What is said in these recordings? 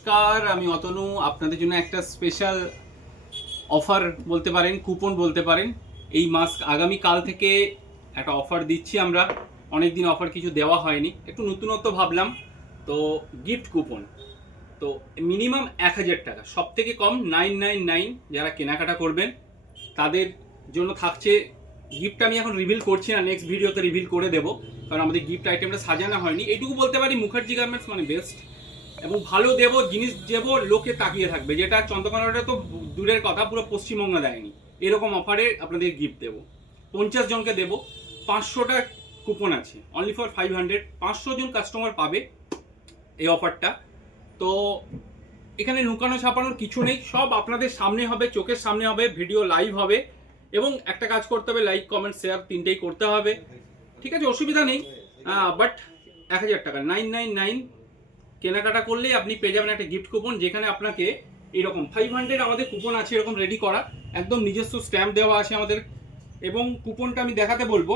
নমস্কার, আমি অতনু। আপনাদের জন্য একটা স্পেশাল অফার বলতে পারেন, কুপন বলতে পারেন। এই মাস আগামী কাল থেকে একটা অফার দিচ্ছি আমরা। অনেক দিন অফার কিছু দেওয়া হয়নি, একটু নতুনত্ব ভাবলাম। তো গিফট কুপন, তো মিনিমাম 1000 টাকা, সব থেকে কম 999 যারা কেনাকাটা করবেন তাদের জন্য থাকছে গিফট। আমি এখন রিভিল করছি না, নেক্সট ভিডিওতে রিভিল করে দেবো, কারণ আমাদের গিফট আইটেমটা সাজানো হয়নি। এইটুকু বলতে পারি, মুখার্জি গার্মেন্টস মানে বেস্ট, এবং ভালো দেবো জিনিস, দেবো লোকে তাকিয়ে থাকবে, যেটা চন্দ্রকোনাটা তো দূরের কথা, পুরো পশ্চিমবঙ্গ দেয়নি। এরকম অফারে আপনাদের গিফট দেবো। 50 জনকে দেবো। 500টা কুপন আছে, অনলি ফর 500। 500 জন কাস্টমার পাবে এই অফারটা। তো এখানে লুকানো ছাপানোর কিছু নেই, সব আপনাদের সামনে হবে, চোখের সামনে হবে, ভিডিও লাইভ হবে। এবং একটা কাজ করতে হবে, লাইক কমেন্ট শেয়ার তিনটেই করতে হবে, ঠিক আছে? অসুবিধা নেই। বাট 1000 টাকা 999 কেনাকাটা করলেই আপনি পেয়ে যাবেন একটা গিফট কুপন, যেখানে আপনাকে এরকম 500 আমাদের কুপন আছে এরকম রেডি করা, একদম নিজস্ব স্ট্যাম্প দেওয়া আছে আমাদের। এবং কুপনটা আমি দেখাতে বলবো।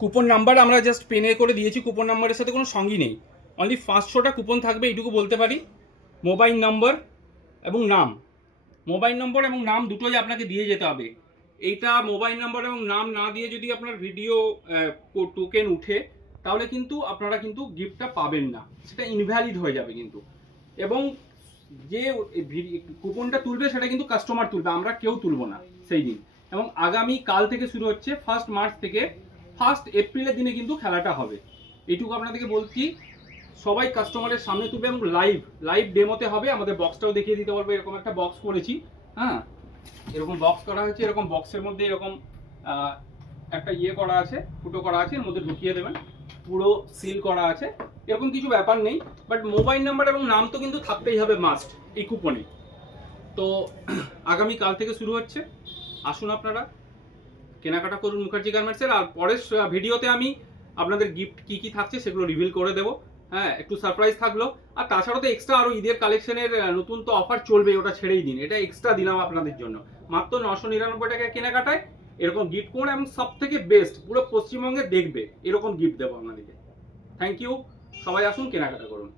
কুপন নাম্বার আমরা জাস্ট পেনে করে দিয়েছি, কুপন নাম্বারের সাথে কোনো সঙ্গী নেই। অনলি 500টা কুপন থাকবে, এইটুকু বলতে পারি। মোবাইল নম্বর এবং নাম, মোবাইল নম্বর এবং নাম দুটোই আপনাকে দিয়ে যেতে হবে। এইটা মোবাইল নম্বর এবং নাম না দিয়ে যদি আপনার ভিডিও টোকেন উঠে, তাহলে কিন্তু আপনারা কিন্তু গিফটটা পাবেন না, সেটা ইনভ্যালিড হয়ে যাবে কিন্তু। এবং যে কুপনটা তুলবে সেটা কিন্তু কাস্টমার তুলবে, আমরা কেউ তুলব না সেই দিন। এবং আগামী কাল থেকে শুরু হচ্ছে, 1 মার্চ থেকে 1 এপ্রিলের দিনে কিন্তু খেলাটা হবে। এইটুকু আপনাদেরকে বলছি। সবাই কাস্টমারের সামনে তুলবে এবং লাইভ লাইভ ডেমোতে হবে। আমাদের বক্সটাও দেখিয়ে দিতে পারবো, এরকম একটা বক্স করেছি। হ্যাঁ, এরকম বক্স করা হয়েছে, এরকম বক্সের মধ্যে এরকম একটা ইয়ে করা আছে, ফুটো করা আছে, এর মধ্যে ঢুকিয়ে দেবেন, পুরো সিল করা আছে। এরকম কিছু ব্যাপার নেই, বাট মোবাইল নাম্বার এবং নাম তো কিন্তু থাকতেই হবে মাস্ট এই কুপনে। তো আগামী কাল থেকে শুরু হচ্ছে, আসুন আপনারা কেনাকাটা করুন মুখার্জি গার্মেন্টসের। আর পরের ভিডিওতে আমি আপনাদের গিফট কি কি থাকছে সেগুলো রিভিল করে দেবো। হ্যাঁ, একটু সারপ্রাইজ থাকলো। আর তাছাড়া তো এক্সট্রা আরও ঈদের কালেকশনের নতুন তো অফার চলবে, ওটা ছেড়েই দিন, এটা এক্সট্রা দিলাম আপনাদের জন্য। মাত্র 999 টাকায় কেনাকাটায় এরকম গিফট কোন, এবং সব থেকে বেস্ট পুরো পশ্চিমবঙ্গে দেখবে এরকম গিফট দেবো আপনাদেরকে। থ্যাংক ইউ, সবাই আসুন কেনাকাটা করুন।